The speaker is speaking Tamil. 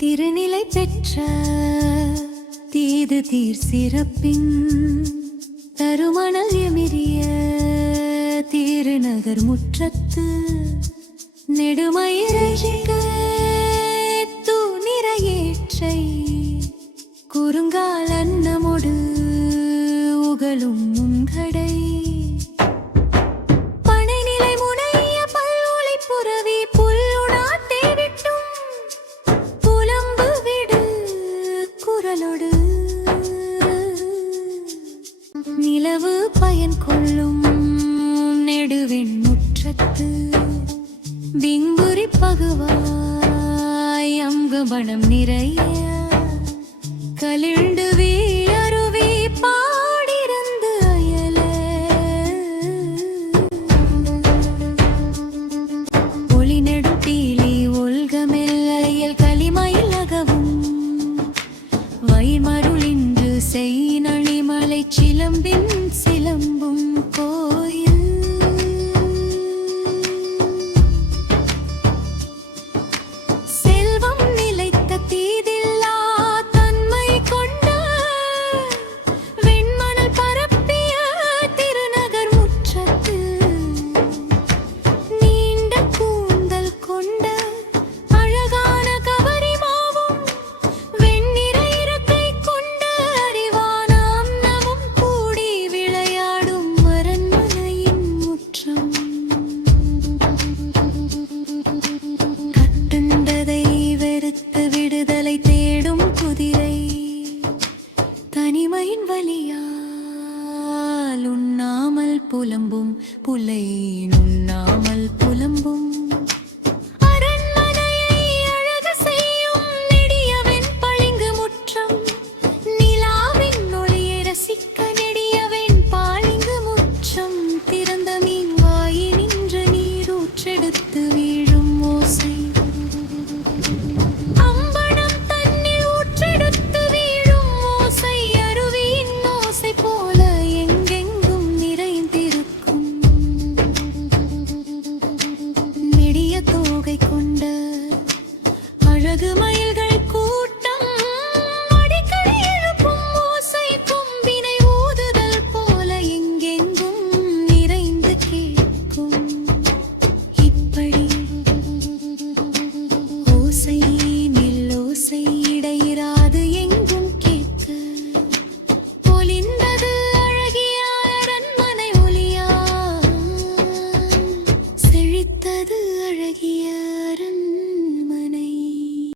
திருநிலை பெற்ற தீது தீர் சிறப்பின் தருமணல் எமிரிய திருநகர் முற்றத்து நெடுமயிரழிக தூணிரையேற்றை குறுங்கால் அன்னமொடு உகழும் முன்கடை நிலவு பயன் கொள்ளும் நெடுவின் முற்றத்து விங்குரி பகுவாய் அங்குபணம் நிறைய கலிழ்ந்து வீழருவி பாடிருந்து அயல ஒளி நெடுத்தீலி ஒல்கமெல்லையில் களிமயில் அகவும் வயிர்மருளின்று செய்நழி மலை சிலம்பின் சிலம்பும் கோயில் செல்வம் நிலைத்த தீதில்லா தன்மை கொண்ட வெண்மணல் பரப்பிய திருநகர் முற்றத்து நீண்ட கூந்தல் கொண்ட அழகான கவரிமாவும் வெண்ணிற இறக்கை கொண்ட அறிவான அன்னமும் கூடி விளையாடும் அரண்மனையின் முற்றம் கட்டுண்டதை வெறுத்து விடுதலை தேடும் குதிரை தனிமையின் வலியால் உண்ணாமல் புலம்பும் புலை உண்ணாமல் புலம்பும் அரண்மனையை அழகு செய்யும் நெடியவன் பளிங்கு முற்றம் நிலாவின் ஒளியை ரசிக்க நெடியவன் பாலிங்கு முற்றம் திறந்த மீன் வாயினின்று நீரூற்றெடுத்து வீழும் ஓசை அம்பணம் தன்னில் ஊற்றெடுத்து வீழும் ஓசை அருவியின் ஓசை போல எங்கெங்கும் நிறைந்திருக்கும் நெடிய தோகை கொண்ட அழகுமை